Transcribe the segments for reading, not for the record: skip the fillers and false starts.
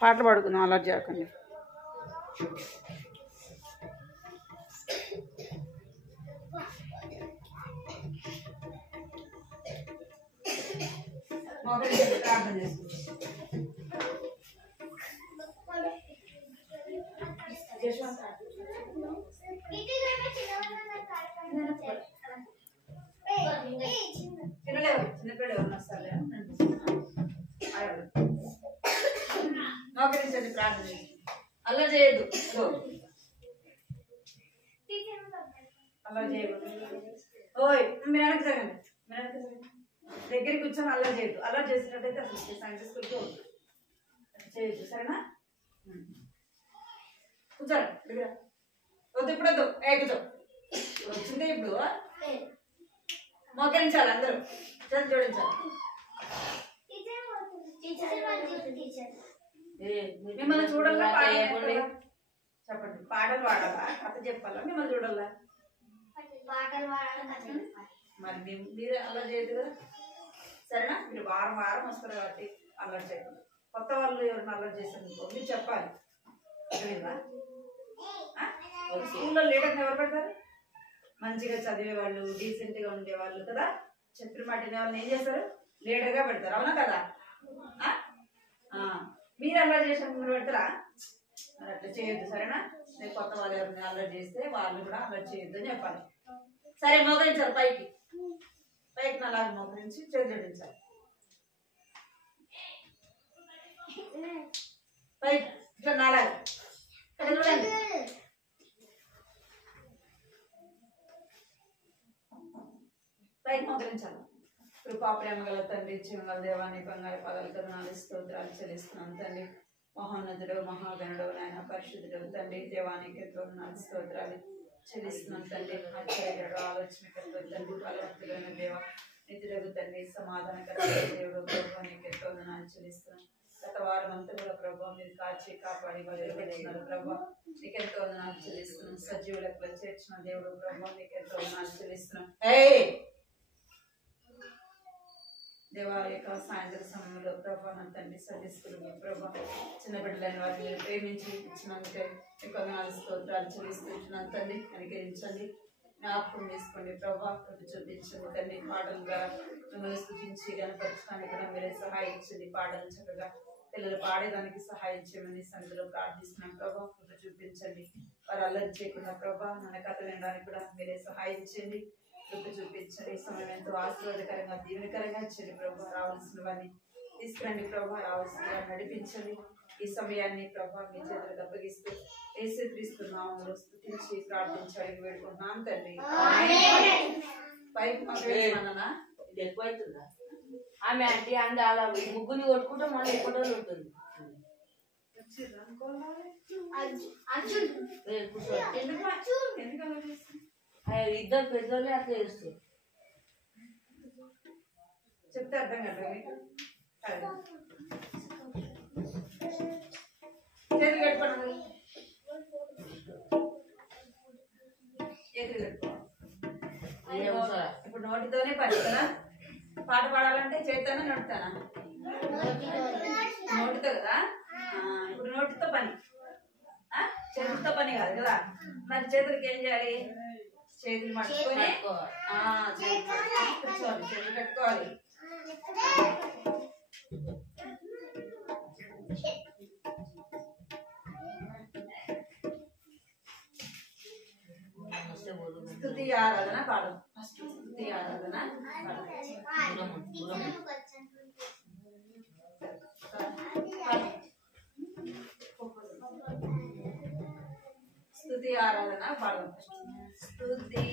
పాటలు పాడుకుందాం, అలా చేయకండి. ప్రార్థన చేసుకుంటాం. చిన్నపిల్లలు ఎవరు వస్తారా? మోకరించండి, ప్రార్థన చేయండి. అలా చేయదు, అలా చేయదు. ఓయ్ మీరు వెనక్కి జరగండి, మీరు వెనక్కి జరగండి. దగ్గరికి కూర్చొని అలా చేయొద్దు. అలా చేసినట్టయితే అసలు సండే స్కూల్కి వద్దు, చేయొద్దు. సరేనా? కూర్చోండి, దగ్గర వద్దు, ఇప్పుడు వద్దు. కూర్చో, వచ్చిందే ఇప్పుడు. మోకరించాలి, అందరూ చేతులు జోడించాలి. మిమ్మల్ని చూడాలా? చెప్పండి, పాటలు పాడాలా, కథ చెప్పాలా? మిమ్మల్ని చూడాలా? మరి మీరు అలా చేయదు కదా. సరేనా? మీరు వారం వారం వస్తారు కాబట్టి అల్లరి చేయకూడదు. కొత్త వాళ్ళు ఎవరైనా అల్లరి చేశారు మీరు చెప్పాలి. స్కూల్లో లీడర్ని ఎవరు పెడతారు? మంచిగా చదివేవాళ్ళు, డీసెంట్గా ఉండేవాళ్ళు కదా. చెప్పిన మాట వాళ్ళని ఏం చేస్తారు? లీడర్గా పెడతారు. అవునా కదా? మీరు అల్లరి చేసినప్పుడు పెడతారా? మరి అట్లా చేయొద్దు. సరేనా? నేను కొత్త వాళ్ళు ఎవరిని అల్లరి చేస్తే వాళ్ళు కూడా అల్లరి చేయొద్దు అని చెప్పాలి. సరే, మోకరించాలి, పైకి పైకి అలాగే మోకరించి చేతి జోడించాలి. పైకి ఇట్లా నాలాగా చూడండి. పైకి మోకరించాలి. కృపా ప్రేమ గల తండ్రి, జీవగల దేవాన్ని బంగారు పగల కరుణాలు స్తోత్రాలు చెల్లిస్తున్నాను తండ్రి. మహోన్నతుడు, మహాగణుడు, నాయన పరిశుద్ధుడు తండ్రి, దేవానికి స్తోత్రాలు చెల్లిస్తున్నాం తండ్రి. ఆశ్చర్యకరుడు, ఆలోచనకరుడు తండ్రి, బలవంతుడైన దేవ, నిధులకు తండ్రి, సమాధానకరమైన దేవుడు ప్రభు, నీకు ఎంతో వందనాలు చెల్లిస్తున్నాం. గత వారం అంతా కూడా ప్రభు మీరు కాచి కాపాడి బయలుపెట్టినారు ప్రభు, నీకు ఎంతో వందనాలు చెల్లిస్తున్నాం. సజీవులకు చేర్చిన దేవుడు ప్రభు, నీకు ఎంతో వందనాలు చెల్లిస్తున్నాం. దేవా యొక్క సాయంత్రం సమయంలో ప్రభా నా తండ్రి సర్వీసులు ప్రభా చిన్న బిడ్డలైన వారిని ప్రేమించి ఇచ్చినందుకే మీకు వందనాలు స్తోత్రాలు చెల్లిస్తున్నాను తండ్రి. కనికరించండి, జ్ఞాపకం చేసుకోండి ప్రభా, కృప చూపించండి తండ్రి. పాటల ద్వారా మిమ్మల్ని స్తుతించి కనపరచడానికి కూడా మీరే సహాయం ఇచ్చండి. పాటలు చక్కగా పిల్లలు పాడేదానికి సహాయం చేయమని సన్నిధిలో ప్రార్థిస్తున్నాం ప్రభా. కృప చూపించండి, వారు అల్లరి చేయకుండా ప్రభా మన కథ వినడానికి కూడా మీరే సహాయం చేయండి. కృప చూపించండి. ఈ సమయం ఎంతో ఆశీర్వాదకరంగా దీవెనకరంగా ఇచ్చండి ప్రభా. రావాల్సిన వారిని తీసుకురండి ప్రభా, రావాల్సిన వారిని నడిపించండి. ఈ సమయాన్ని ప్రభా మీ చేతులకు అప్పగిస్తూ యేసుక్రీస్తు నామములో స్తుతించి ప్రార్థించాలని వేడుకుంటున్నాను తండ్రి. పైకి పంపించమన్నానా? ఇది ఎక్కువ అవుతుందా? ఆమె అంటే అండ్ అలా ముగ్గుని కొట్టుకుంటే మళ్ళీ ఎక్కువ రోజులు ఉంటుంది. ఇద్దరు పెద్దోళ్ళే అట్లా చేస్తారు. చెప్తే అర్థం కదా మీకు. చేతులు కట్టుకోండి, చేతులు కట్టుకో. ఇప్పుడు నోటితోనే పని కదా. పాట పాడాలంటే చేతితోనే నోటితోనా? నోటితో కదా. ఇప్పుడు నోటితో పని, చేతులతో పని కాదు కదా. మరి చేతులకి ఏం చేయాలి? చేతులు పట్టుకొని కూర్చోవాలి, చేతులు కట్టుకోవాలి. స్తుతి ఆరాధన పాడు. ఫస్ట్ స్తుతి ఆరాధన స్తుతి ఆరాధన పాడు. స్తుతి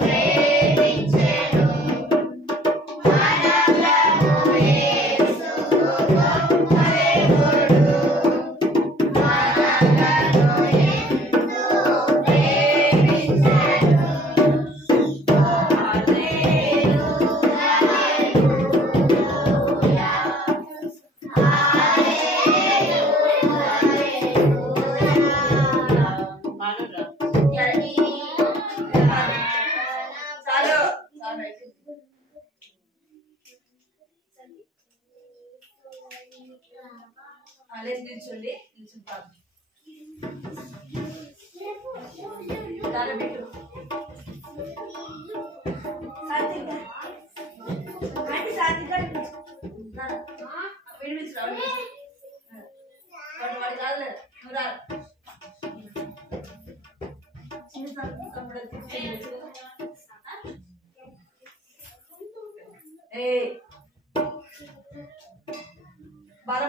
Amen. నిల్చుండి నిల్చుని పాడు పెట్టు విడిపించు వాడు కాదులే నువ్వు రా ఏ బాగా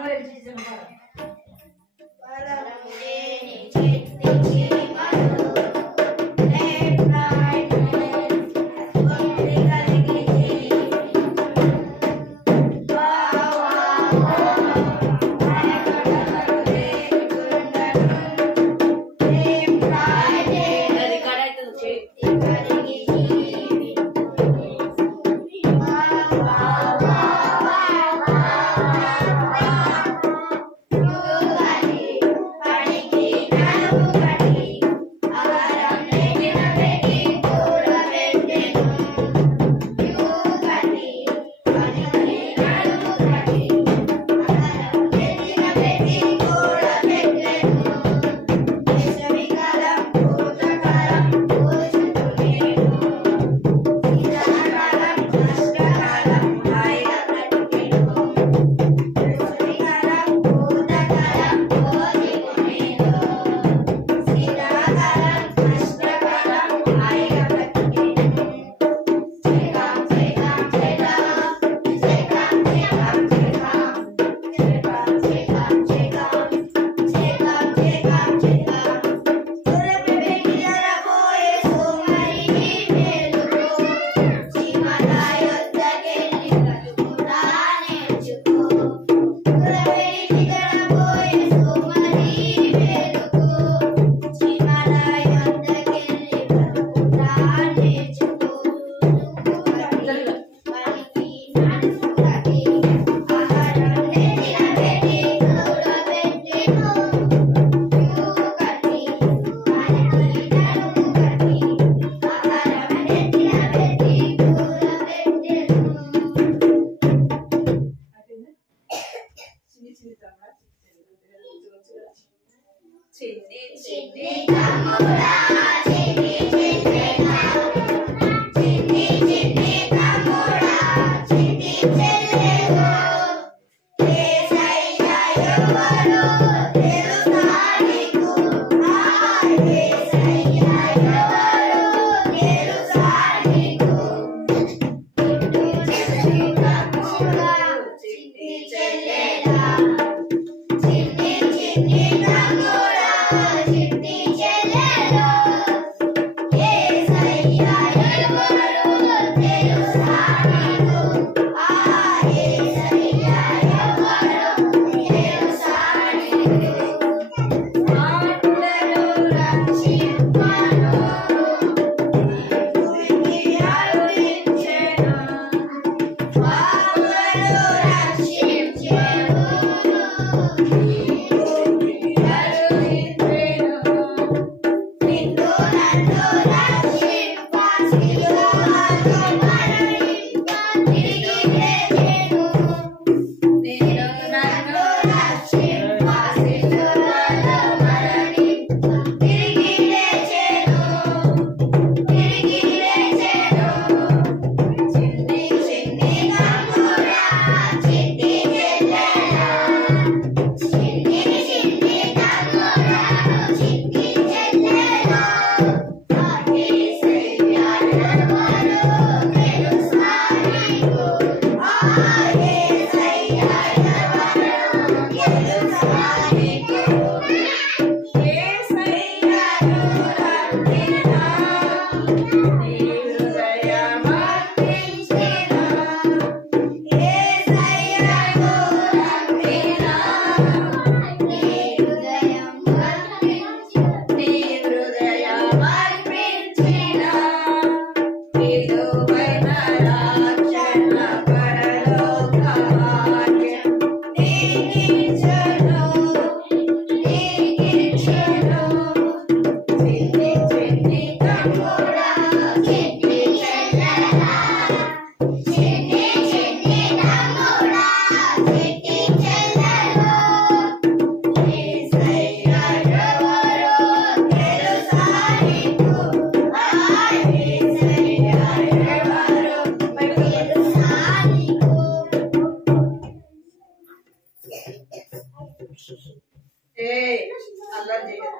అల్లరి చేయదు.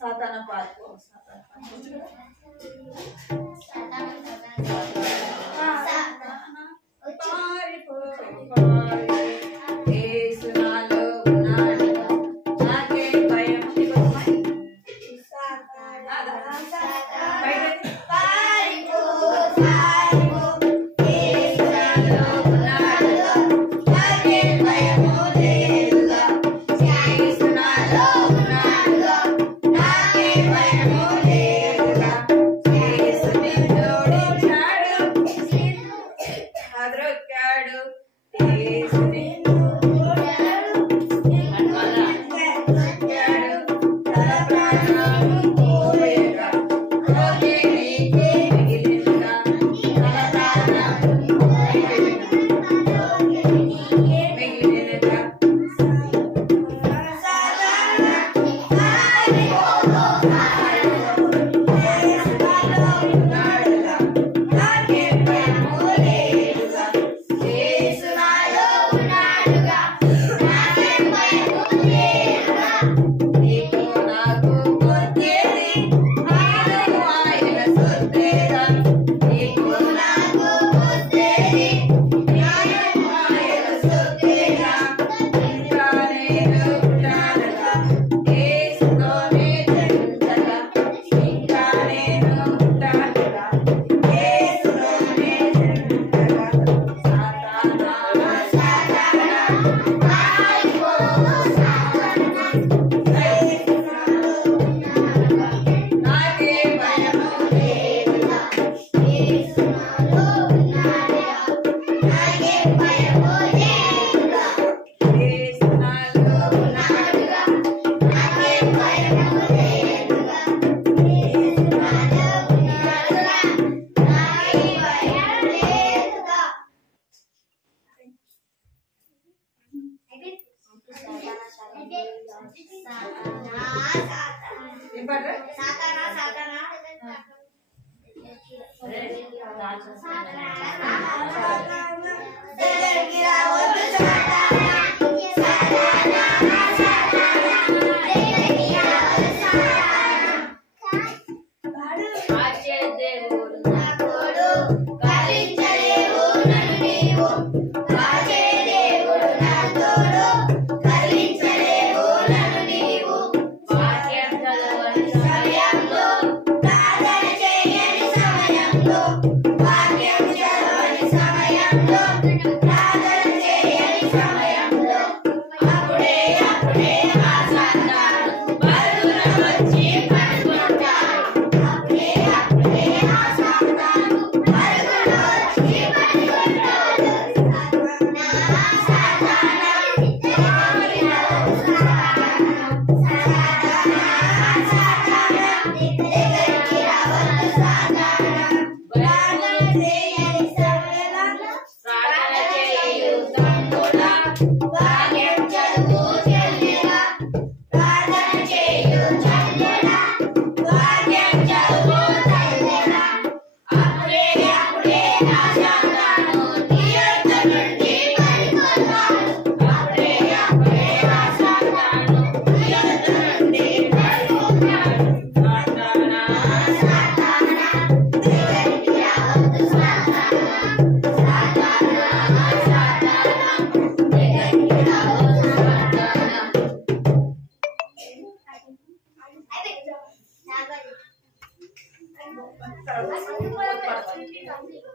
సాతాన పార్కు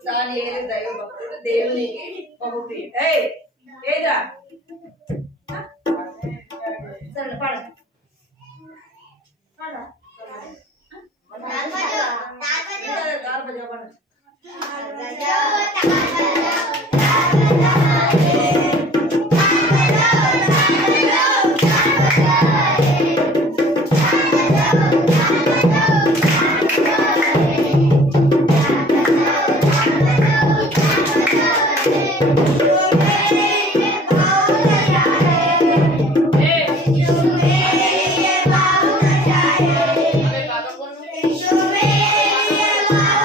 దానియేలు దైవభక్తుడు దేవునికి బహుప్రియుడు. ఏదా సరే పాడ Hey!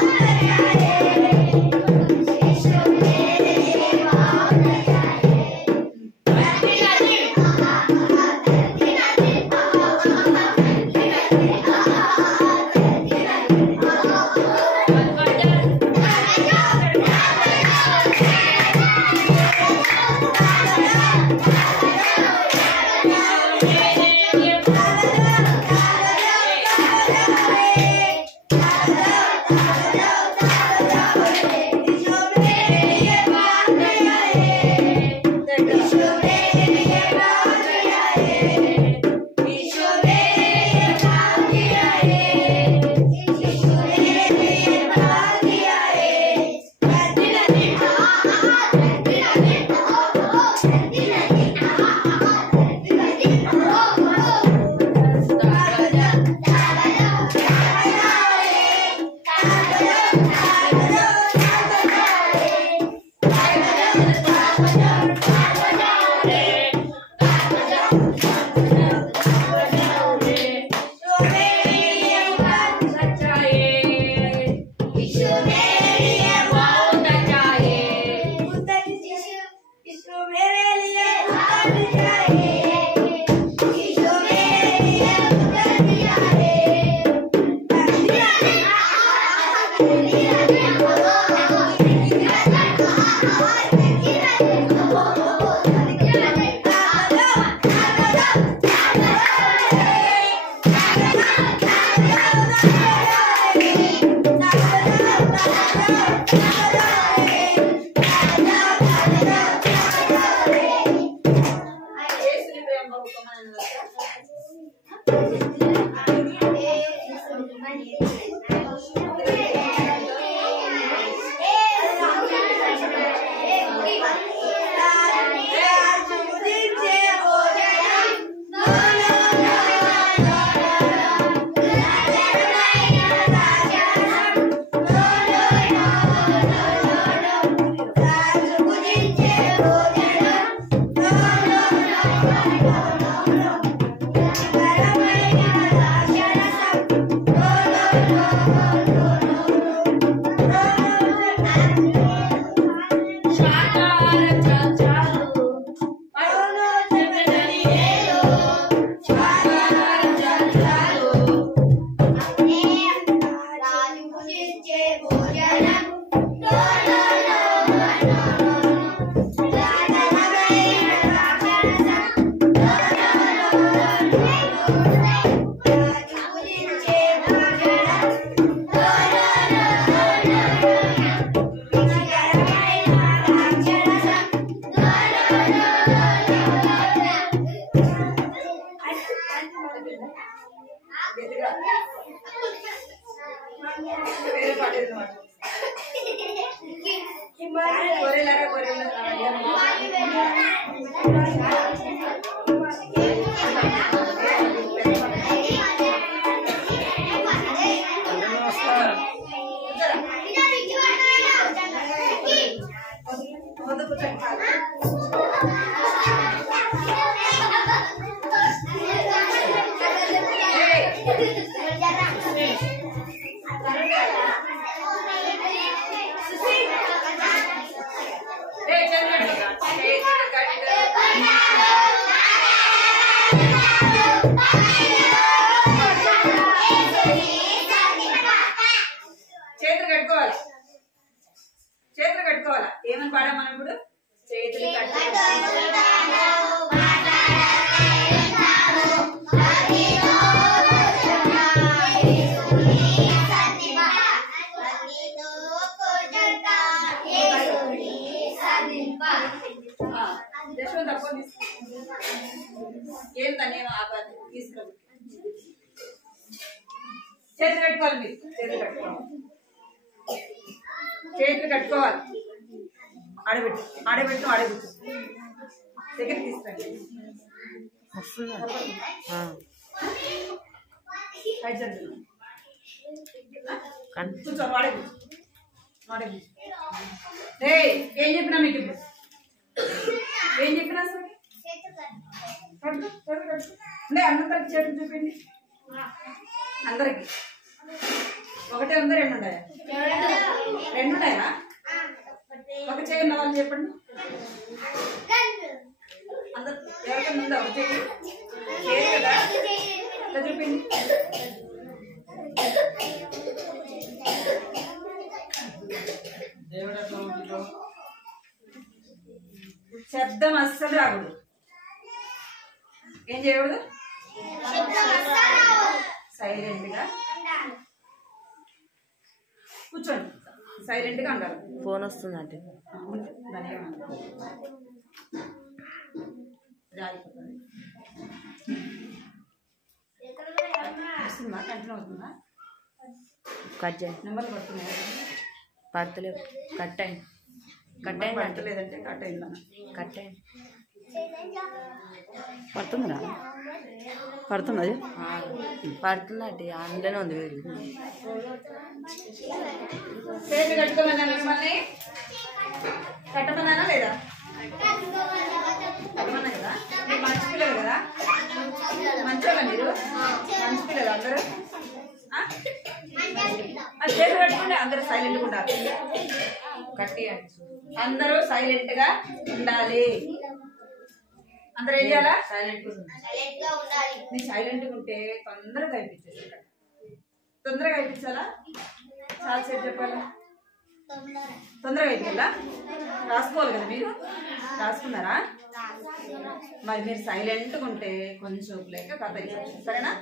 చేతులు కట్టుకోవాలా ఏమని పాడాం మనం ఇప్పుడు చేతులు ఏం దాన్ని తీసుకురా చేతులు కట్టుకోవాలి మీరు చేతులు కట్టుకోవాలి ఆడబెట్టు ఆడబెట్టు దగ్గర తీసుకురండి కూర్చో ఏం చెప్పినా మీకు ఇప్పుడు ఏం చెప్పినా అసలు అందరికి చేతులు చూపిండి అందరికి ఒకటే ఉందా రెండు ఉన్నాయా రెండు ఉన్నాయా ఒక చేయి ఉన్న వాళ్ళు చెప్పండి అందరు ఎవరికైనా ఉందా ఒక చేయి లేదు కదా ఇట్లా చూపిండి శబ్దం అస్సలు రాకూడదు ఏం చేయకూడదు సైలెంట్ గా కూర్చోండి సైలెంట్ గా ఉండాలి ఫోన్ వస్తుందంటే వస్తుందా కంటిన్యూ అవుతుందా కట్ చేయండి నెంబర్లు పడుతున్నాయి పడతలేవు కట్ అయింది పడతలేదంటే కట్ అయిందా కట్ అయింది పడుతుందా పడుతున్నది పడుతుందండి అందులోనే ఉంది వేడి చేతులు కట్టుకోమన్నా మిమ్మల్ని కట్టమన్నానా లేదా కట్టమన్నా కదా మీరు మంచి పిల్లలు కదా మంచోళ్ళ మీరు మంచి పిల్లలు అందరూ చేతులు కట్టుకుంటే అందరూ అందరూ సైలెంట్గా ఉండాలి. అందరూ సైలెంట్ గా ఉండాలి. అందరూ ఏం చేయాలా? నేను సైలెంట్ గా ఉంటే తొందరగా అయిపించేసి తొందరగా అయిపించాలా? చాలాసేపు చెప్పాలా? తొందరగా అయిపోయిందా? రాసుకోవాలి కదా మీరు? రాసుకున్నారా? మరి మీరు సైలెంట్గా ఉంటే కొంచెం లేక కథ అయిపోతుంది. సరేనా?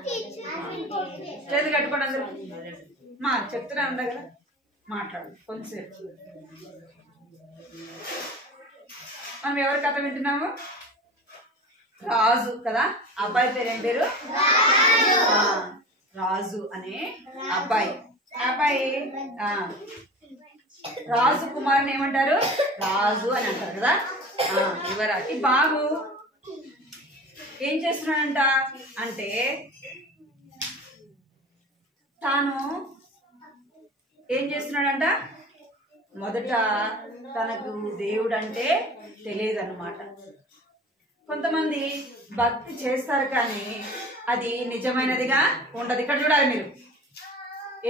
చేతి కట్టుకోండి అందరూ. మా చెప్తున్నా ఉందా కదా, మాట్లాడు కొంచెంసేపు. మనం ఎవరి కథ వింటున్నాము? రాజు కదా. అబ్బాయి పేరు ఏం పేరు? రాజు అనే అబ్బాయి. అబ్బాయి రాజు కుమారుని ఏమంటారు? రాజు అని అంటారు కదా. ఈ బాబు ఏం చేస్తున్నాడంట అంటే తాను ఏం చేస్తున్నాడంట, మొదట తనకు దేవుడు అంటే తెలియదు అన్నమాట. కొంతమంది భక్తి చేస్తారు కానీ అది నిజమైనదిగా ఉండదు. ఇక్కడ చూడాలి మీరు,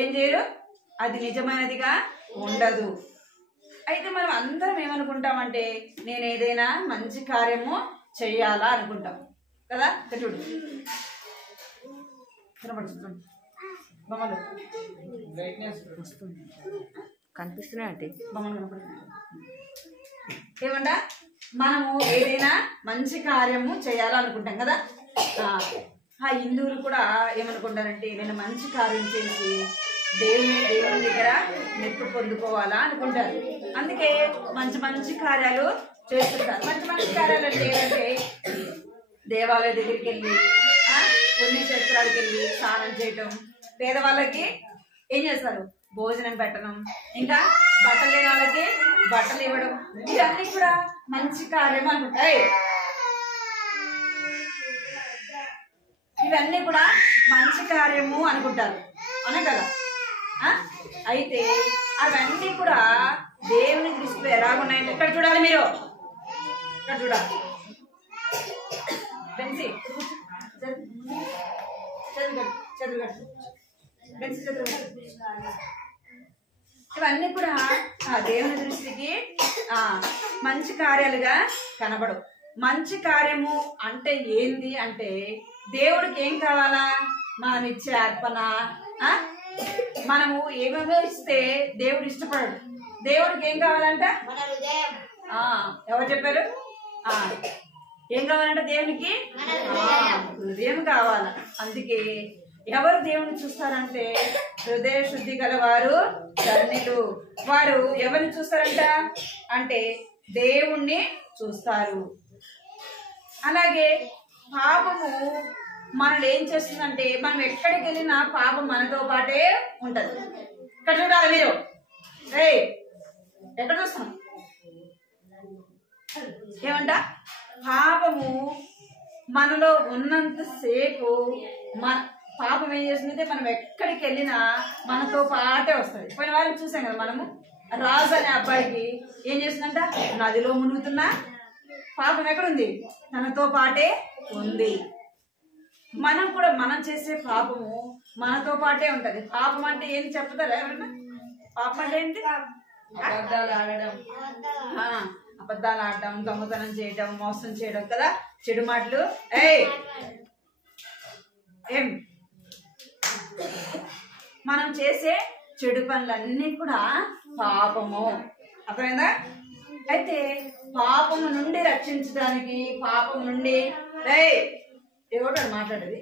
ఏం చేయరు, అది నిజమైనదిగా ఉండదు. అయితే మనం అందరం ఏమనుకుంటామంటే నేను ఏదైనా మంచి కార్యము చెయ్యాలా అనుకుంటాం కదా. చూడు బొమ్మలు కనిపిస్తున్నాయండి, బొమ్మలు కనపడుతున్నాయి. ఏమంటా మనము ఏదైనా మంచి కార్యము చేయాలనుకుంటాం కదా. హిందువులు కూడా ఏమనుకుంటారంటే నేను మంచి కార్యం చేసి దేవుని దగ్గర మెప్పు పొందుకోవాలా అనుకుంటారు. అందుకే మంచి మంచి కార్యాలు చేస్తుంటారు. మంచి మంచి కార్యాలు అంటే ఏంటంటే దేవాలయ దగ్గరికి వెళ్ళి పుణ్యక్షేత్రాలకు వెళ్ళి స్నానం చేయటం, పేదవాళ్ళకి ఏం చేస్తారు భోజనం పెట్టడం, ఇంకా బట్టలు లేని వాళ్ళకి బట్టలు ఇవ్వడం, ఇవన్నీ కూడా మంచి కార్యం అనుకుంటాయి. ఇవన్నీ కూడా మంచి కార్యము అనుకుంటారు అనే కదా. అయితే అవన్నీ కూడా దేవుని దృష్టిలో ఎలాగున్నాయంటే ఇక్కడ చూడాలి మీరు, ఇక్కడ చూడాలి. బెన్సీ ఇవన్నీ కూడా దేవుని దృష్టికి మంచి కార్యాలుగా కనబడవు. మంచి కార్యము అంటే ఏంది అంటే దేవుడికి ఏం కావాలా, మనం ఇచ్చే అర్పణ. మనము ఏమేమో ఇస్తే దేవుడు ఇష్టపడడు. దేవుడికి ఏం కావాలంట, ఎవరు చెప్పారు? ఏం కావాలంటే దేవునికి హృదయం కావాలా. అందుకే ఎవరు దేవుని చూస్తారంటే హృదయ శుద్ధి గలవారు ధన్యులు. వారు ఎవరిని చూస్తారంట అంటే దేవుణ్ణి చూస్తారు. అలాగే పాపము మనల్ని ఏం చేస్తుందంటే మనం ఎక్కడికి వెళ్ళినా పాపం మనతో పాటే ఉంటది. ఇక్కడ చూడాలి మీరు, ఎక్కడ చూస్తాం ఏమంట, పాపము మనలో ఉన్నంతసేపు పాపం ఏం చేస్తుందంటే మనం ఎక్కడికి వెళ్ళినా మనతో పాటే వస్తుంది. పోయిన వారం చూసాం కదా మనము, రాజు అనే అబ్బాయికి ఏం చేస్తుందంట, నదిలో మునుగుతున్నా పాపం ఎక్కడుంది, తనతో పాటే ఉంది. మనం కూడా మనం చేసే పాపము మనతో పాటే ఉంటది. పాపం అంటే ఏంటి చెప్తారా ఎవరన్నా? పాపం అంటే ఏంటి? అబద్ధాలు ఆడడం, అబద్ధాలు ఆడడం, దొంగతనం చేయడం, మోసం చేయడం కదా, చెడు మాటలు. ఏం మనం చేసే చెడు పనులన్నీ కూడా పాపము. అర్థమైందా? అయితే పాపము నుండి రక్షించడానికి, పాపం నుండి ఎవడు మాట్లాడేది,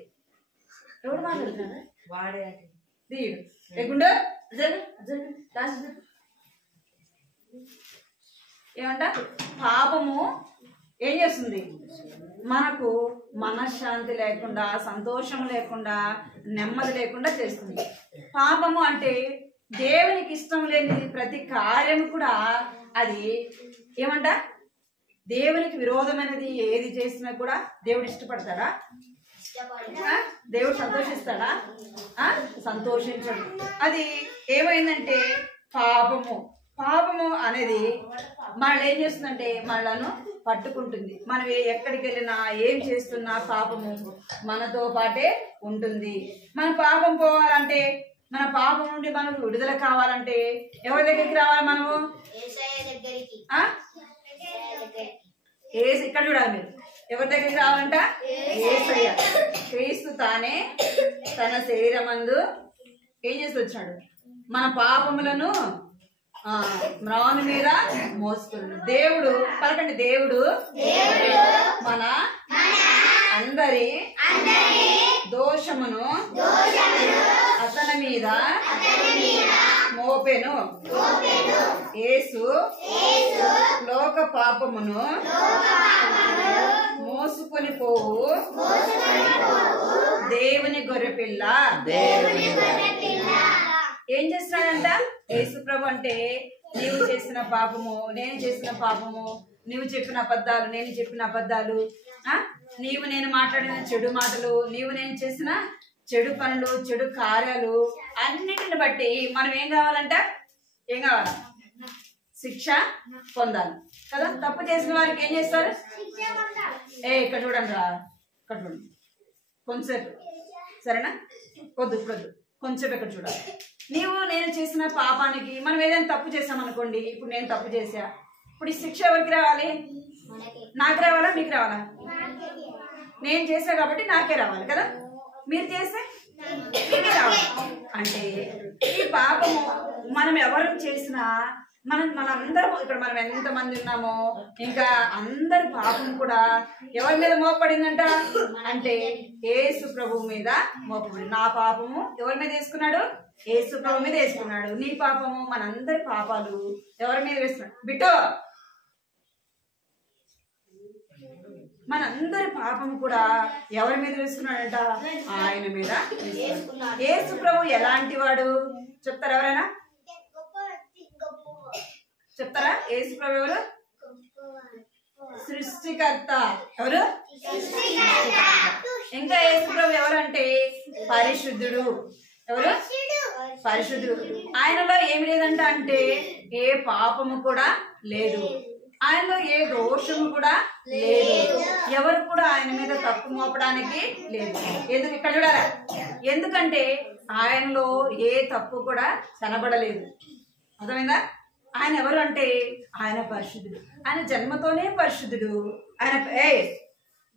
ఎవడు మాట్లాడుతున్నాడు, వాడే దీడు లేకుండా ఏమంట, పాపము ఏం చేస్తుంది, మనకు మనశ్శాంతి లేకుండా, సంతోషం లేకుండా, నెమ్మది లేకుండా చేస్తుంది. పాపము అంటే దేవునికి ఇష్టం లేని ప్రతి కార్యము కూడా అది ఏమంట, దేవునికి విరోధమైనది ఏది చేసినా కూడా దేవుడు ఇష్టపడతాడా? దేవుడు సంతోషిస్తాడా? సంతోషించడు. అది ఏమైందంటే పాపము. పాపము అనేది మనల్ని ఏం చేస్తుందంటే మనలను పట్టుకుంటుంది. మనం ఎక్కడికి వెళ్ళినా ఏం చేస్తున్నా పాపము మనతో పాటే ఉంటుంది. మన పాపం పోవాలంటే మన పాపం నుండి మనకు విడుదల కావాలంటే ఎవరి దగ్గరికి రావాలి మనము? ఇక్కడ చూడాలి మీరు. ఎవరి దగ్గరికి రావాలంట? యేసయ్య. క్రీస్తు తానే తన శరీరమందు ఏం చేసి వచ్చాడు? మన పాపములను మ్రాను మీద మోసుకున్నాడు. దేవుడు పలకండి, దేవుడు మన అందరి దోషమును అతని మీద మోపెను. యేసు లోక పాపమును మోసుకొని పోవు దేవుని గొర్రెపిల్ల. ఏం చేస్తున్నాడంట యేసు ప్రభు అంటే? నీవు చేసిన పాపము, నేను చేసిన పాపము, నువ్వు చెప్పిన అబద్ధాలు, నేను చెప్పిన అబద్ధాలు, నీవు నేను మాట్లాడిన చెడు మాటలు, నీవు నేను చేసిన చెడు పనులు, చెడు కార్యాలు అన్నిటిని బట్టి మనం ఏం కావాలంట? ఏం కావాలి? శిక్ష పొందాలి కదా. తప్పు చేసిన వారికి ఏం చేస్తారు? ఇక్కడ చూడండి రా, ఇక్కడ చూడండి కొంచెంసేపు, సరేనా? వద్దు కొంచెంసేపు ఇక్కడ చూడాలి. నీవు నేను చేసిన పాపానికి మనం ఏదైనా తప్పు చేసామనుకోండి, ఇప్పుడు నేను తప్పు చేసా, ఇప్పుడు ఈ శిక్ష ఎవరికి రావాలి? నాకు రావాలా మీకు రావాలా? నేను చేసా కాబట్టి నాకే రావాలి కదా. మీరు చేస్తే మీకే రావాలి. అంటే ఈ పాపము మనం ఎవరు చేసినా మనందరం ఇక్కడ మనం ఎంతమంది ఉన్నామో ఇంకా అందరి పాపం కూడా ఎవరి మీద మోపడిందంట అంటే యేసు ప్రభు మీద మోపబడింది. నా పాపము ఎవరి మీద వేసుకున్నాడు? యేసు ప్రభు మీద వేసుకున్నాడు. నీ పాపము, మనందరి పాపాలు ఎవరి మీద వేసుకున్నాడు? బిట్టో మనందరి పాపము కూడా ఎవరి మీద వేసుకున్నాడంట? ఆయన మీద వేసుకున్నాడు. యేసు ప్రభు ఎలాంటి వాడు చెప్తారా? ఎవరైనా చెప్తారా? యేసు ప్రభు ఎవరు? సృష్టికర్త. ఎవరు? ఇంకా యేసు ప్రభు ఎవరంటే పరిశుద్ధుడు. ఎవరు? పరిశుద్ధుడు. ఆయనలో ఏమి లేదంట అంటే ఏ పాపము కూడా లేదు, ఆయనలో ఏ దోషము కూడా లేదు, ఎవరు కూడా ఆయన మీద తప్పు మోపడానికి లేదు. ఎందుకు? ఇక్కడ చూడాలా? ఎందుకంటే ఆయనలో ఏ తప్పు కూడా కనబడలేదు. అర్థమైందా? ఆయన ఎవరు అంటే ఆయన పరిశుద్ధుడు. ఆయన జన్మతోనే పరిశుద్ధుడు. ఆయన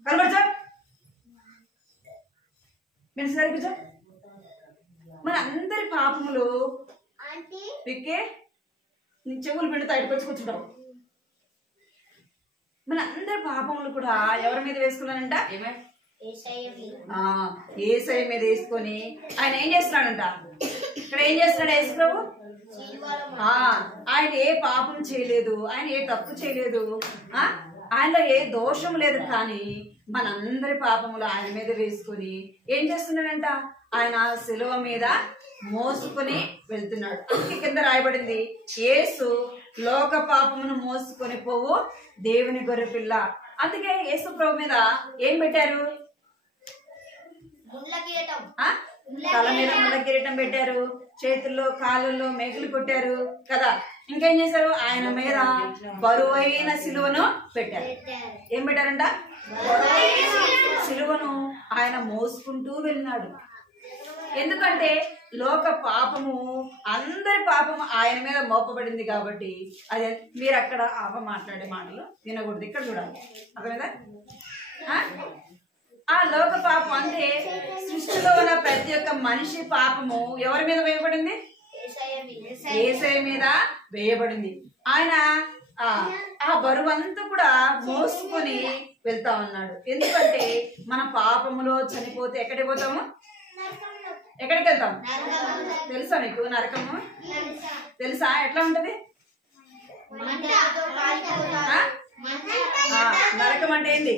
కనబడచా మీరు సరిగ్గా మన అందరి పాపములు విక్కే చెవులు పిండుతా ఇటుకొచ్చి కూర్చుంటావు. మన అందరి పాపములు కూడా ఎవరి మీద వేసుకున్నానంట? యేసయ్య మీద వేసుకొని ఆయన ఏం చేస్తున్నాడంట? ఇక్కడ ఏం చేస్తున్నాడు యేసు ప్రభు? ఆయన ఏ పాపం చేయలేదు, ఆయన ఏ తప్పు చేయలేదు, ఆయనలో ఏ దోషం లేదు. కానీ మనందరి పాపములు ఆయన మీద వేసుకొని ఏం చేస్తున్నాడంట? ఆయన శిలువ మీద మోసుకొని వెళ్తున్నాడు. అందుకే కింద రాయబడింది, యేసు లోక పాపమును మోసుకొని పోవు దేవుని గొర్రెపిల్ల. అందుకే యేసు ప్రభు మీద ఏం పెట్టారు? తల మీద ముళ్ళ కిరీటం పెట్టారు, చేతుల్లో కాళ్ళల్లో మేకులు కొట్టారు కదా. ఇంకేం చేశారు? ఆయన మీద బరువైన సిలువను పెట్టారు. ఏం పెట్టారంట? సిలువను ఆయన మోసుకుంటూ వెళ్ళినాడు. ఎందుకంటే లోక పాపము, అందరి పాపము ఆయన మీద మోపబడింది కాబట్టి అదే మీరు అక్కడ మాట్లాడే మాటలు వినకూడదు. ఇక్కడ చూడాలి. అర్థమైందా? ఆ లోక పాపం అంటే సృష్టిలో ఉన్న ప్రతి ఒక్క మనిషి పాపము ఎవరి మీద వేయబడింది? యేసయ్య మీద వేయబడింది. ఆయన ఆ బరువు అంతా కూడా మోసుకొని వెళ్తా ఉన్నాడు. ఎందుకంటే మన పాపములో చనిపోతే ఎక్కడికి పోతాము? ఎక్కడికి వెళ్తాం? తెలుసా మీకు నరకము? తెలుసా? ఎట్లా ఉంటది నరకం అంటే? ఏంది?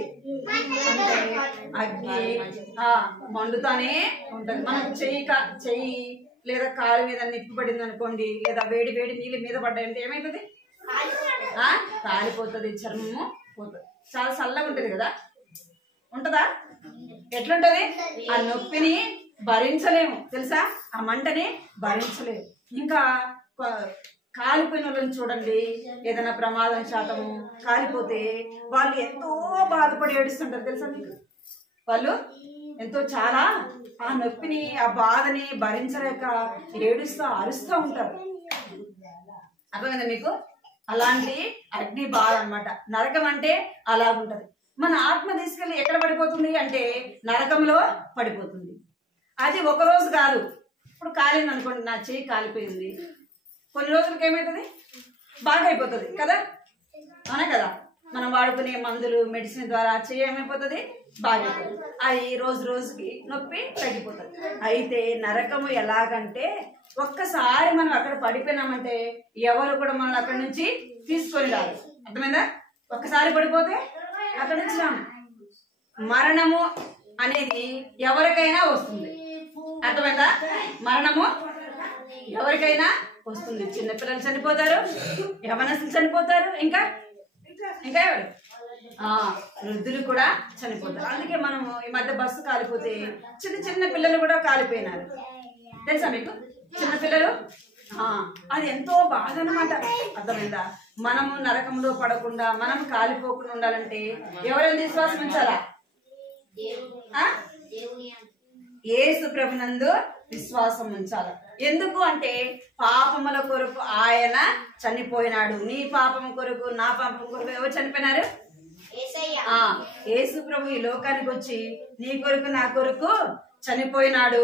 అగ్గి మండుతానే ఉంటది. మనం చెయ్యి లేదా కాలు మీద నిప్పు పడింది అనుకోండి, లేదా వేడి నీళ్ళ మీద పడ్డాయంటే ఏమైతుంది? కాలిపోతుంది, చర్మము పోతుంది. చాలా చల్లగా ఉంటది కదా. ఉంటదా? ఎట్లుంటది? ఆ నొప్పిని భరించలేము తెలుసా, ఆ మంటని భరించలేము. ఇంకా కాలిపోయిన వాళ్ళని చూడండి, ఏదైనా ప్రమాదం శాతము కాలిపోతే వాళ్ళు ఎంతో బాధపడి ఏడుస్తుంటారు తెలుసా మీకు. వాళ్ళు ఎంతో చాలా ఆ నొప్పిని ఆ బాధని భరించలేక ఏడుస్తూ అరుస్తూ ఉంటారు. అర్థమైందా మీకు? అలాంటి అగ్ని బాధ అన్నమాట. నరకం అంటే అలాగుంటది. మన ఆత్మ తీసుకెళ్ళి ఎక్కడ పడిపోతుంది అంటే నరకంలో పడిపోతుంది. అది ఒక రోజు కాదు. ఇప్పుడు కాలింది అనుకోండి, నా చెయ్యి కాలిపోయింది, కొన్ని రోజులకి ఏమవుతుంది, బాగా అయిపోతుంది కదా, అవునా కదా. మనం వాడుకునే మందులు మెడిసిన్ ద్వారా చెయ్యి ఏమైపోతుంది, బాగా అయిపోతుంది. అది రోజు రోజుకి నొప్పి తగ్గిపోతుంది. అయితే నరకము ఎలాగంటే ఒక్కసారి మనం అక్కడ పడిపోయినామంటే ఎవరు కూడా మనం అక్కడి నుంచి తీసుకొని రాదు. అర్థమైందా? ఒక్కసారి పడిపోతే అక్కడి నుంచి రాము. మరణము అనేది ఎవరికైనా వస్తుంది. అర్థమైందా? మరణము ఎవరికైనా వస్తుంది. చిన్నపిల్లలు చనిపోతారు, యవనస్తులు చనిపోతారు, ఇంకా ఎవరు, వృద్ధులు కూడా చనిపోతారు. అందుకే మనము ఈ మధ్య బస్సు కాలిపోతే చిన్న చిన్న పిల్లలు కూడా కాలిపోయినారు, తెలుసా మీకు? చిన్న పిల్లలు, అది ఎంతో బాధ అన్నమాట. అర్థమైందా? మనము నరకంలో పడకుండా మనం కాలిపోకుండా ఉండాలంటే ఎవరైనా విశ్వాసం ఉంచాలా? యేసు ప్రభునందు విశ్వాసం ఉంచాలి. ఎందుకు అంటే పాపముల కొరకు ఆయన చనిపోయినాడు. నీ పాపం కొరకు, నా పాపం కొరకు ఎవరు చనిపోయినారు? యేసు ప్రభు ఈ లోకానికి వచ్చి నీ కొరకు నా కొరకు చనిపోయినాడు.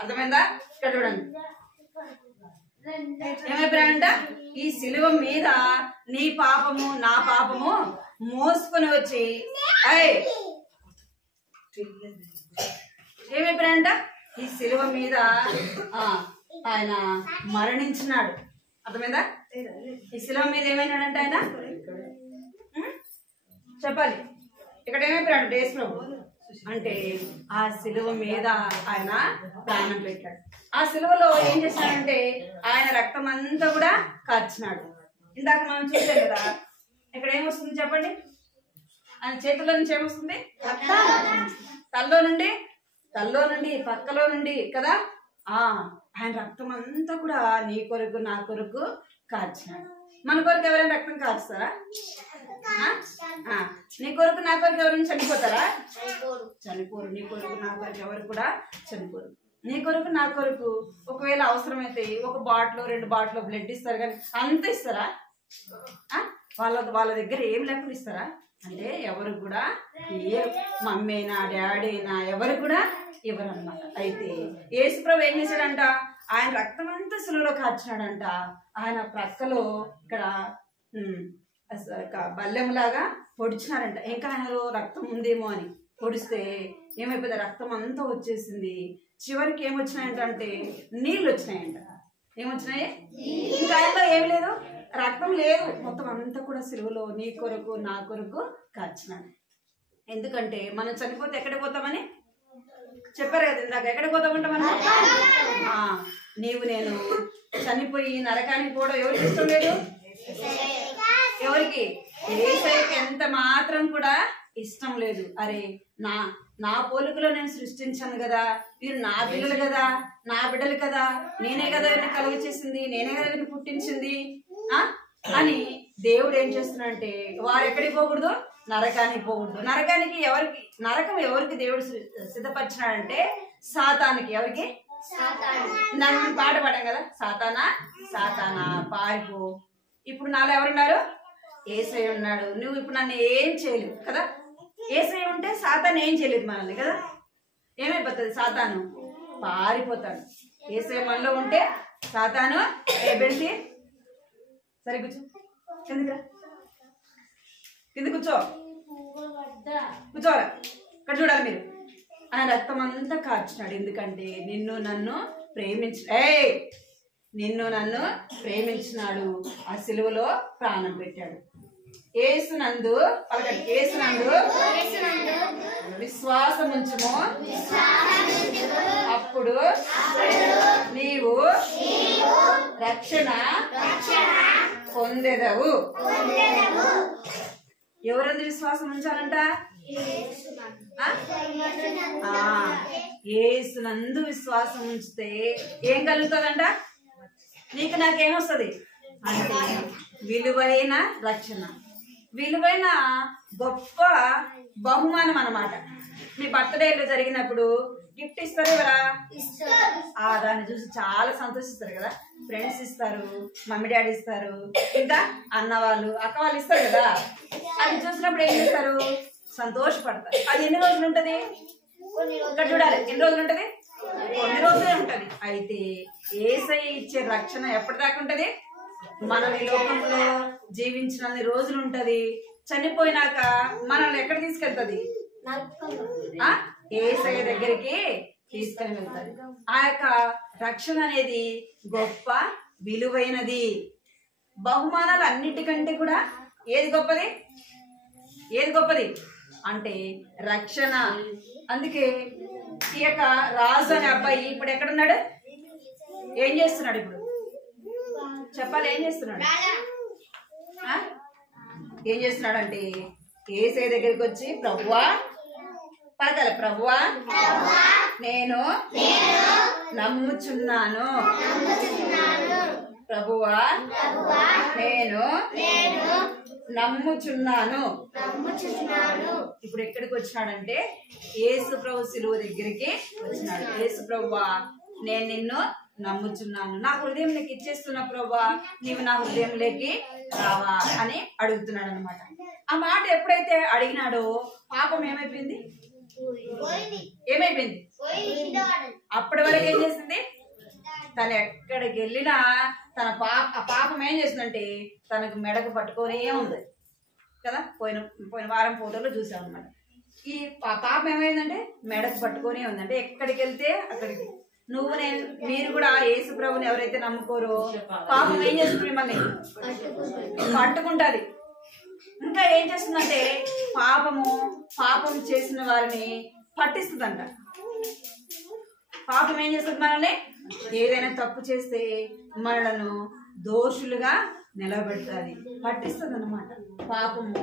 అర్థమైందా? ఇక్కడ చూడండి ఏమైపోయాడంట, ఈ సిలువ మీద నీ పాపము నా పాపము మోసుకొని వచ్చి ఏమైపోయాడంట, ఈ సిలువ మీద ఆయన మరణించినాడు. అర్థమైందా? ఈ సిలువ మీద ఏమైనాడంట ఆయన, చెప్పాలి. ఇక్కడ ఏమైపోయాడు యేసు ప్రభు అంటే ఆ సిలువ మీద ఆయన ప్రాణం పెట్టాడు. ఆ సిలువలో ఏం చేశాడంటే ఆయన రక్తం అంతా కూడా కార్చినాడు. ఇందాక మనం చూసాం కదా, ఇక్కడ ఏమొస్తుంది చెప్పండి, ఆయన చేతుల్లో నుంచి ఏమొస్తుంది, తల్లో నుండి పక్కలో నుండి కదా, ఆయన రక్తం అంతా కూడా నీ కొరకు నా కొరకు కార్చినాడు. మన కొరకు ఎవరైనా రక్తం కార్చుతారా? నీ కొరకు నా కొరకు ఎవరైనా చనిపోతారా? చనిపోరు. నీ కొరకు నా కొరకు ఎవరు కూడా చనిపోరు. నీ కొరకు నా కొరకు ఒకవేళ అవసరమైతే ఒక బాటిల్ 2 బాటిల్ బ్లడ్ ఇస్తారు, కానీ అంత ఇస్తారా? వాళ్ళ దగ్గర ఏం లేకుండా ఇస్తారా అంటే ఎవరు కూడా ఇయ్యరు. మమ్మీ అయినా డాడీ అయినా ఎవరు కూడా ఇవ్వరు అన్నమాట. అయితే యేసు ప్రభు ఏం చేశాడంట, ఆయన రక్తం అంతా సిలువలో కార్చినాడంట. ఆయన ప్రక్కలో ఇక్కడ బల్లెంలాగా పొడిచినారంట. ఇంకా ఆయనలో రక్తం ఉందేమో అని పొడిస్తే ఏమైపోయింది, రక్తం అంతా వచ్చేసింది. చివరికి ఏమొచ్చినాయంటే నీళ్ళు వచ్చినాయంట. ఏమొచ్చినాయి? ఇంకా ఆయనలో ఏం లేదు, రక్తం లేదు, మొత్తం అంతా కూడా సిలువలో నీ కొరకు నా కొరకు కార్చినాడు. ఎందుకంటే మనం చనిపోతే ఎక్కడికి పోతామని చెప్పారు కదా ఇందాక, ఎక్కడికి పోతామంట మనం. నీవు నేను చనిపోయి నరకానికి పోవడం ఎవరికి ఇష్టం లేదు? ఎవరికి? యేసయ్యకి ఎంత మాత్రం కూడా ఇష్టం లేదు. అరే నా పోలికలో నేను సృష్టించాను కదా, వీరు నా పిల్లలు కదా, నా బిడ్డలు కదా, నేనే కదా వీరిని కలుగ చేసింది, నేనే కదా వీరిని పుట్టించింది అని దేవుడు ఏం చేస్తున్నాడంటే వారు ఎక్కడికి పోకూడదు, నరకానికి పోకూడదు. నరకం ఎవరికి దేవుడు సిద్ధపరిచినాడంటే సాతానికి. ఎవరికి? నాకు పాట పాడాం కదా, సాతానా పారిపో. ఇప్పుడు నాలో ఎవరున్నారు? యేసయ్య ఉన్నాడు. నువ్వు ఇప్పుడు నన్ను ఏం చేయలేవు కదా. యేసయ్య ఉంటే సాతాను ఏం చేయలేదు మనల్ని కదా. ఏమైపోతుంది, సాతాను పారిపోతాడు. యేసయ్య మనలో ఉంటే సాతాను బెల్సి సరే కూర్చో, కింద కూర్చోవాలి. ఇక్కడ చూడాలి మీరు. ఆయన రక్తం అంతా కార్చినాడు. ఎందుకంటే నిన్ను నన్ను ప్రేమించినాడు. ఆ సిలువలో ప్రాణం పెట్టాడు. యేసునందు విశ్వాసం ఉంచుము, అప్పుడు నీవు రక్షణ పొందెదవు. ఎవరందు విశ్వాసం ఉంచాలంట? యేసునందు విశ్వాసం ఉంచితే ఏం కలుగుతుందంట? నీకు నాకేమొస్తుంది అంటే విలువైన రక్షణ, విలువైన గొప్ప బహుమానం అన్నమాట. మీ బర్త్డేలు జరిగినప్పుడు గిఫ్ట్ ఇస్తారు కదా, దాన్ని చూసి చాలా సంతోషిస్తారు కదా. ఫ్రెండ్స్ ఇస్తారు, మమ్మీ డాడీ ఇస్తారు, ఇంకా అన్న వాళ్ళు అక్క వాళ్ళు ఇస్తారు కదా. అది చూసినప్పుడు ఏం చేస్తారు? సంతోషపడతారు. అది ఎన్ని రోజులు ఉంటది? ఇక్కడ చూడాలి, ఎన్ని రోజులు ఉంటది? కొన్ని రోజులే ఉంటది. అయితే యేసయ్య ఇచ్చే రక్షణ ఎప్పటిదాకా ఉంటది? మనం ఈ లోకంలో జీవించినన్ని రోజులు ఉంటది. చనిపోయినాక మనల్ని ఎక్కడ తీసుకెళ్తది? యేసయ్య దగ్గరికి తీసుకొని వెళ్తారు. ఆ యొక్క రక్షణ అనేది గొప్ప విలువైనది. బహుమానాలు అన్నిటికంటే కూడా ఏది గొప్పది? ఏది గొప్పది అంటే రక్షణ. అందుకే ఈ యొక్క రాజు అనే అబ్బాయి ఇప్పుడు ఎక్కడున్నాడు? ఏం చేస్తున్నాడు? ఇప్పుడు చెప్పాలి, ఏం చేస్తున్నాడు? ఏం చేస్తున్నాడు అంటే యేసయ్య దగ్గరికి వచ్చి ప్రభువా పలకాలి, ప్రభువా నేను నమ్ముచున్నాను, ప్రభువా నేను నమ్ముచున్నాను. ఇప్పుడు ఎక్కడికి వచ్చినాడంటే యేసు ప్రభు శిలువ దగ్గరికి వచ్చినాడు. యేసు ప్రభువా నేను నిన్ను నమ్ముచున్నాను, నా హృదయం నీకు ఇచ్చేస్తున్నా ప్రభువా, నీవు నా హృదయంలోకి రావా అని అడుగుతున్నాడు అనమాట. ఆ మాట ఎప్పుడైతే అడిగినాడో పాపం ఏమైపోయింది? ఏమైపోయింది? అప్పటి వరకు ఏం చేసింది? తను ఎక్కడికి వెళ్ళినా తన పాపం ఏం చేసిందంటే తనకు మెడకు పట్టుకొనే ఉంది కదా. పోయిన వారం ఫోటోలో చూసాం అనమాట. ఈ పాపం ఏమైందంటే మెడకు పట్టుకొనే ఉంది. అంటే ఎక్కడికి వెళ్తే అక్కడికి మీరు కూడా యేసు ప్రభుని ఎవరైతే నమ్ముకోరో పాపం ఏం చేస్తుంది? మిమ్మల్ని పట్టుకుంటది. ఇంకా ఏం చేస్తుందంటే పాపం చేసిన వారిని పట్టిస్తుందంట. పాపం ఏం చేస్తుంది? మనల్ని ఏదైనా తప్పు చేస్తే మనలను దోషులుగా నిలబెడుతుంది, పట్టిస్తుంది అన్నమాట. పాపము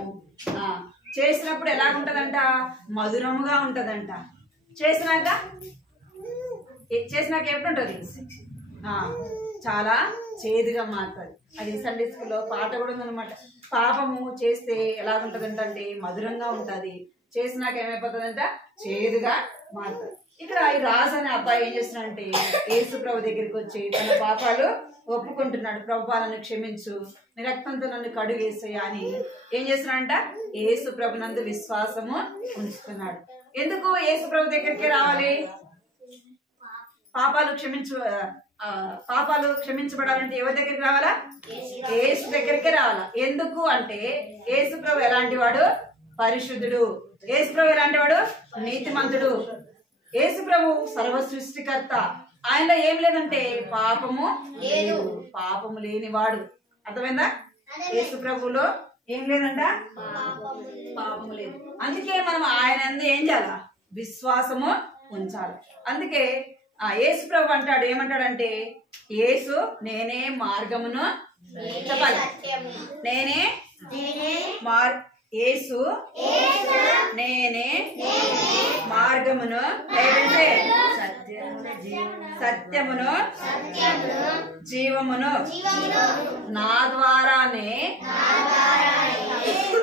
చేసినప్పుడు ఎలా ఉంటదంట? మధురముగా ఉంటదంట. చేసినాక ఎప్పుడుంటది? చాలా చేదుగా మారుతుంది. అది సండే స్కూల్లో పాట కూడా ఉందన్నమాట. పాపము చేస్తే ఎలాగుంటదంటే మధురంగా ఉంటది, చేసినాక ఏమైపోతుందంట? చేదుగా మారుతుంది. ఇక్కడ ఈ రాజు అనే అబ్బాయి ఏం చేస్తున్నాడంటే యేసు ప్రభు దగ్గరికి వచ్చి తన పాపాలు ఒప్పుకుంటున్నాడు. ప్రభువా నన్ను క్షమించు, నీ రక్తంతో నన్ను కడుగు యేసయ్యా అని ఏం చేస్తున్నాడంట? యేసు ప్రభు నందు విశ్వాసము ఉంచుతున్నాడు. ఎందుకు యేసు ప్రభు దగ్గరికి రావాలి? పాపాలు క్షమించబడాలంటే ఎవరి దగ్గరికి రావాలా? యేసు దగ్గరికి రావాలా. ఎందుకు అంటే యేసు ప్రభు ఎలాంటి వాడు? పరిశుద్ధుడు. యేసు ప్రభు ఎలాంటి వాడు? నీతిమంతుడు. యేసు ప్రభు సర్వ సృష్టికర్త. ఆయనలో ఏం లేదంటే పాపము లేదు, పాపము లేనివాడు. అర్థమైందా? యేసు ప్రభులో ఏం లేదంట? పాపము లేదు. అందుకే మనం ఆయన ఏం చేయాలా? విశ్వాసము ఉంచాలి. అందుకే యేసు ప్రభు అంటాడు, ఏమంటాడంటే యేసు నేనే మార్గమును, చెప్పాలి, నేనే యేసు నేనే మార్గమును, లేదంటే సత్యమును జీవమును, నా ద్వారానే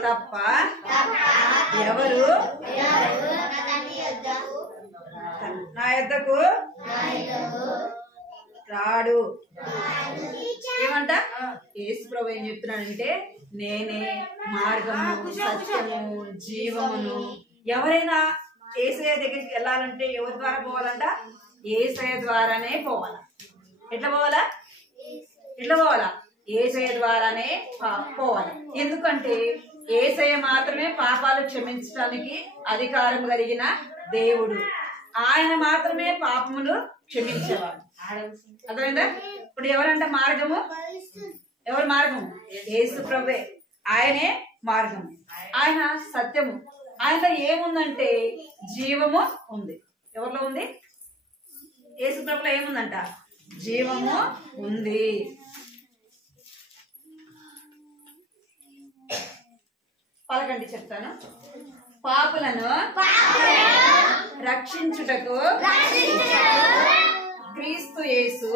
తప్ప ఎవరు నా యొద్దకు రాడు. ఏమంట? యేసు ప్రభు ఏం చెప్తున్నాడంటే నేనే మార్గము, సత్యము, జీవమును. ఎవరైనా యేసయ్య దగ్గరికి వెళ్ళాలంటే ఎవరి ద్వారా పోవాలంట? యేసయ్య ద్వారానే పోవాలా. ఎట్లా పోవాలా? యేసయ్య ద్వారానే పోవాలి. ఎందుకంటే యేసయ్య మాత్రమే పాపాలు క్షమించడానికి అధికారం కలిగిన దేవుడు. ఆయన మాత్రమే పాపములు క్షమించేవాడు. అర్థమైందా? ఇప్పుడు ఎవరంట మార్గము? ఎవరు మార్గము? యేసు ప్రభువే. ఆయనే మార్గము, ఆయన సత్యము. ఆయనలో ఏముందంటే జీవము ఉంది. ఎవరిలో ఉంది? యేసు ప్రభులో ఏముందంట? జీవము ఉంది. పలకండి, చెప్తాను. పాపులను రక్షించుటకు క్రీస్తు యేసు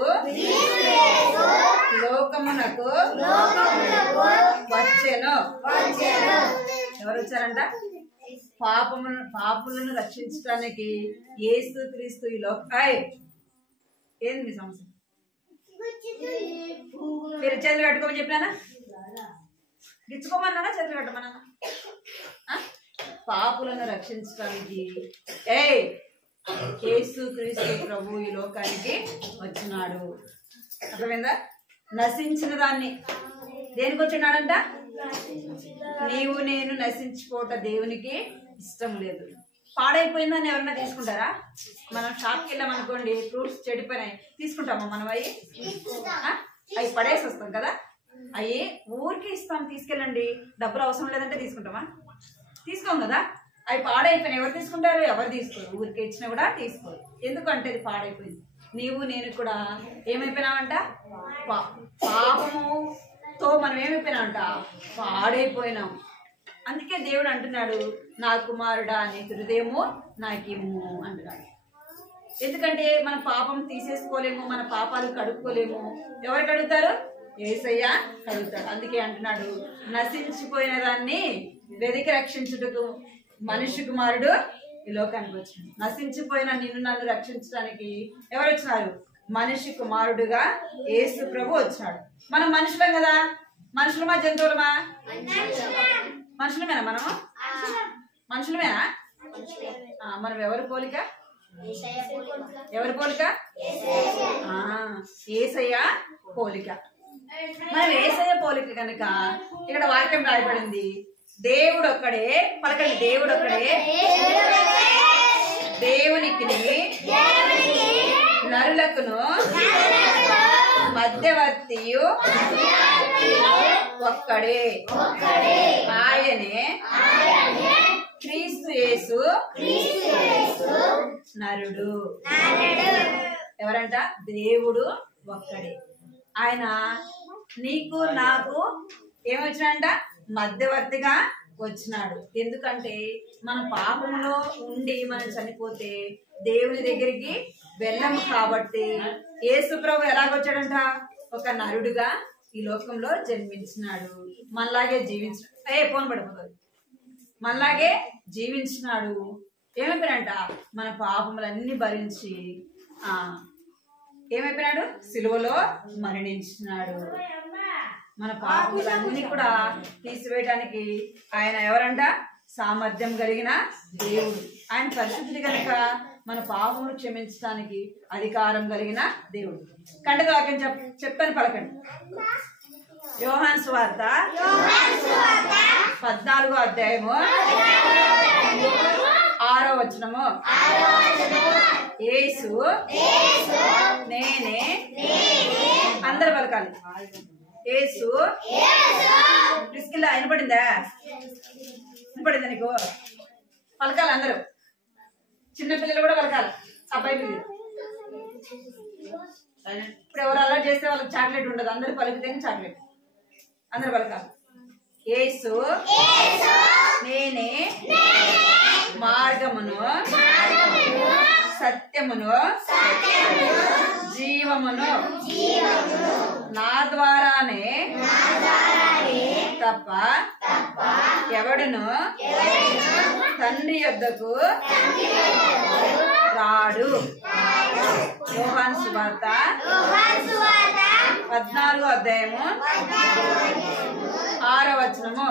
లోకమునకు వచ్చెను. ఎవరు వచ్చారంట? పాపులను రక్షించడానికి యేసు క్రీస్తు ఈ ఏంది మీ సమస్య? మీరు చేతులు కట్టుకోమని చెప్పినానా? గిచ్చుకోమన్నానా? చేతులు కట్టమన్నా? పాపులను రక్షించడానికి యేసు క్రీస్తు ప్రభు ఈ లోకానికి వచ్చినాడు. అర్థమైందా? నశించిన దాన్ని దేనికి వచ్చినాడంట? నీవు నేను నశించిపోట దేవునికి ఇష్టం లేదు. పాడైపోయిందని ఎవరన్నా తీసుకుంటారా? మనం షాప్కి వెళ్ళామనుకోండి, ఫ్రూట్స్ చెడిపోయినాయి తీసుకుంటామా? మనం అవి పడేసి వస్తాం కదా, అవి ఊరికి ఇస్తాం. తీసుకెళ్ళండి, డబ్బులు అవసరం లేదంటే తీసుకుంటామా? తీసుకోం కదా. అవి పాడైపోయినాయి ఎవరు తీసుకుంటారు? ఎవరు తీసుకోరు. ఊరికి ఇచ్చినా కూడా తీసుకోరు. ఎందుకంటే అది పాడైపోయింది. నీవు నేను కూడా ఏమైపోయినామంట? పాపముతో మనం ఏమైపోయినామంట? పాడైపోయినాం. అందుకే దేవుడు అంటున్నాడు, నా కుమారుడా నీ హృదయము నాకిమ్ము అంటున్నాడు. ఎందుకంటే మన పాపం తీసేసుకోలేము, మన పాపాలు కడుక్కోలేము. ఎవరు కడుగుతారు? యేసయ్య కడుగుతాడు. అందుకే అంటున్నాడు, నశించిపోయిన దాన్ని వెతికి రక్షించుటకు మనిషి కుమారుడు ఈ లోకానికి వచ్చినాడు. నశించిపోయిన నిన్ను నన్ను రక్షించడానికి ఎవరు వచ్చినారు? మనిషి కుమారుడుగా యేసు ప్రభు వచ్చినాడు. మనం మనుషులం కదా. మనుషులమా జంతువులమా? మనుషులమేనా? మనము మనుషులమేనా? మనం ఎవరి పోలిక? ఎవరి పోలిక? యేసయ్య పోలిక. మనం యేసయ్య పోలిక కనుక ఇక్కడ వాక్యం రాయబడింది, దేవుడు ఒక్కడే. పలకండి, దేవుడు ఒక్కడే. దేవునికి నరులకును మధ్యవర్తియు ఒక్కడే, ఆయనే క్రీస్తు యేసు నరుడు. ఎవరంట? దేవుడు ఒక్కడే. ఆయన నీకు నాకు ఏమొచ్చినాడంట? మధ్యవర్తిగా వచ్చినాడు. ఎందుకంటే మన పాపంలో ఉండి మనం చనిపోతే దేవుని దగ్గరికి వెళ్ళము. కాబట్టి యేసు ప్రభు ఎలాగొచ్చాడంట? ఒక నరుడుగా ఈ లోకంలో జన్మించినాడు. మనలాగే ఫోన్ పడిపోతుంది. మనలాగే జీవించినాడు. ఏమైపోయినాడంట? మన పాపములన్నీ భరించి ఏమైపోయినాడు? సిలువలో మరణించినాడు. మన పాపములన్నీ కూడా తీసివేయడానికి ఆయన ఎవరంట? సామర్థ్యం కలిగిన దేవుడు. ఆయన పరిశుద్ధుడు కనుక మన పాపములు క్షమించడానికి అధికారం కలిగిన దేవుడు. కంటక వాక్యం చెప్తాను, పలకండి. యోహాను సువార్త 14వ అధ్యాయము 6వ వచనము. యేసు నేనే. అందరు పలకాలి. యేసు. ప్రిస్కిల్లా వినపడిందా? వినపడిందా నీకు? పలకాలి అందరూ. చిన్నపిల్లలు కూడా పలకాలి. అబ్బాయి పిల్లలు ఇప్పుడు ఎవరు అలా చేస్తే వాళ్ళకి చాక్లెట్ ఉండదు. అందరు పలికితేనే చాక్లెట్. అందరు పలకాలి. యేసు నేనే మార్గమును సత్యమును జీవమును, నా ద్వారానే తప్ప ఎవడును తండ్రి యొద్దకు రాడు. యోహాను సువార్త 14వ అధ్యాయము 6వ వచనము.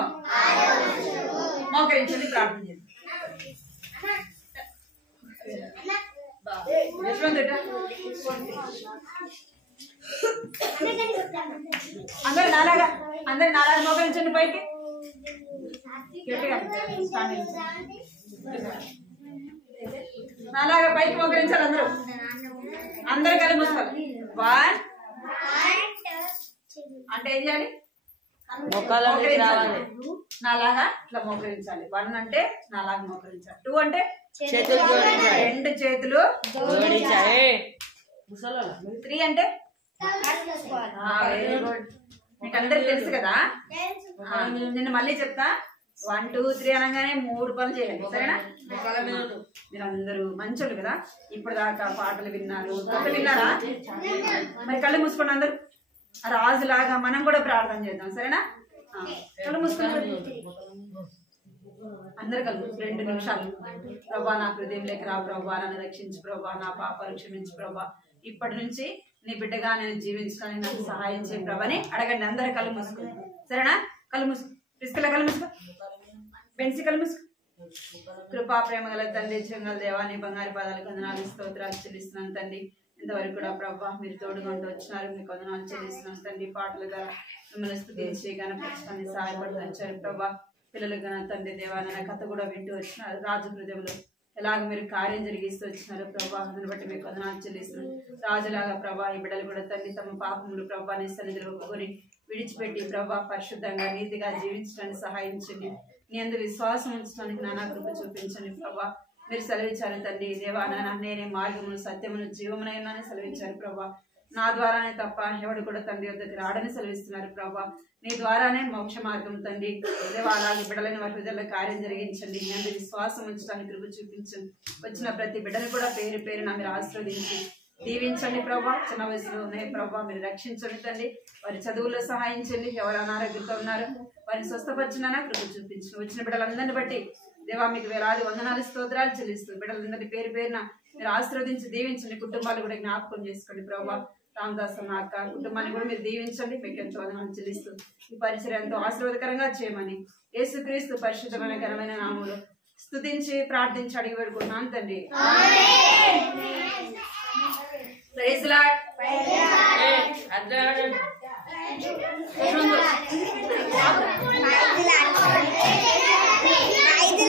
మోకరించండి, ప్రార్థన చేయండి. అందరు నాలాగా మోకరించండి పైకి. నాలాగా పైకి మోకరించాలి. అందరూ కలిసి మూసుకోవాలి. 1 అంటే ఏం చేయాలి? నాలాగా ఇట్లా మోకరించాలి. 1 అంటే నాలాగా మోకరించాలి. 2 అంటే రెండు చేతులు జోడించాలి. 3 అంటే మీకు అందరికి తెలుసు కదా. నేను మళ్ళీ చెప్తా. 1 2 3 అనగానే 3 పనులు చేయాలి. సరేనా? మీరందరూ మంచోళ్ళు కదా. ఇప్పుడు దాకా పాటలు విన్నారు, కథలు విన్నారా? మరి కళ్ళు మూసుకోండి అందరూ. రాజులాగా మనం కూడా ప్రార్థన చేద్దాం. సరేనా? కళ్ళు మూసుకోండి. అందరు కలుగు 2 నిమిషాలు. ప్రభా నా హృదయంలోకి రా ప్రభా, నన్ను రక్షించు ప్రభా, నా పాపాలు క్షమించు ప్రభా, ఇప్పటి నుంచి నీ బిడ్డగా నేను జీవించడానికి నాకు సహాయం చేయ ప్రభాని అడగండి. అందరు కళ్ళు మూసుకుని, సరేనా? కళ్ళు మూసుకు, ప్రిస్కిల్లా కళ్ళు మూసుకో, బెన్సీ కళ్ళు మూసుకో. కృపా ప్రేమ గల తండ్రి, చెంగల దేవాన్ని బంగారు పాదాలకు వందనాలు స్తోత్రాలు చెల్లిస్తున్నాను తండ్రి. ఇంతవరకు కూడా ప్రభా మీరు తోడుకుంటూ వచ్చినారు, మీకు వందనాలు చెల్లిస్తున్నాను తండ్రి. పాటల ద్వారా మిమ్మల్ని స్తుతించి గణపరచడానికి సహాయపడుతున్నారు ప్రభా. పిల్లలు గణ తండ్రి దేవాలయ కథ కూడా వింటూ వచ్చినారు. రాజు హృదయంలో ఎలాగ మీరు కార్యం జరిగిస్తూ వచ్చినారు ప్రభా, అందుని బట్టి మీకు వందనాలు చెల్లిస్తున్నాను. రాజులాగా ప్రభా ఈ బిడ్డలు కూడా తండ్రి తమ పాపములు ప్రభా నీ సన్నిధిలో ఒప్పుకొని విడిచిపెట్టి ప్రభా పరిశుద్ధంగా నీతిగా జీవించడానికి సహాయించండి. నీ అందు విశ్వాసం ఉంచడానికి నానా కృప చూపించండి ప్రభా. మీరు సెలవిచ్చారు తండ్రి దేవా, నేనే మార్గమును సత్యమును జీవమునైనా సెలవిచ్చారు ప్రభా. నా ద్వారానే తప్ప ఎవడు కూడా తండ్రి వద్దకు రాడని సెలవిస్తున్నారు ప్రభా. నీ ద్వారానే మోక్ష మార్గం తండ్రి దేవా. అలాగే బిడ్డలని వారి హృదయాల్లో కార్యం జరిగించండి. నీ అందు విశ్వాసం ఉంచడానికి కృప చూపించండి. వచ్చిన ప్రతి బిడ్డను కూడా పేరు పేరున మీరు ఆశీర్వదించి దీవించండి ప్రభా. చిన్న వయసులో ఉన్నాయి ప్రభా, మీరు రక్షించండి తండ్రి. వారి చదువుల్లో సహాయించండి. ఎవరు అనారోగ్యంతో ఉన్నారు వారిని స్వస్థపరిచినా కృప చూపించండి. వచ్చిన బిడ్డలందరిని బట్టి దేవా మీకు వేలాది వందనాలు స్తోత్రాలు చెల్లిస్తూ బిడ్డలందరినీ పేరు పేరున మీరు ఆశీర్వదించి దీవించండి. కుటుంబాలు కూడా జ్ఞాపకం చేసుకోండి ప్రభా. రామదాస్ అన్న అక్క కుటుంబాన్ని కూడా మీరు దీవించండి. మీకు ఎంతో వందనాలు చెల్లిస్తూ ఈ పరిచయం ఎంతో ఆశీర్వాదకరంగా చేయమని యేసుక్రీస్తు పరిశుద్ధమైన ఘనమైన నామములో స్తుతించి ప్రార్థించి అడిగి పెడుకున్నాను తండ్రి. Praise lord.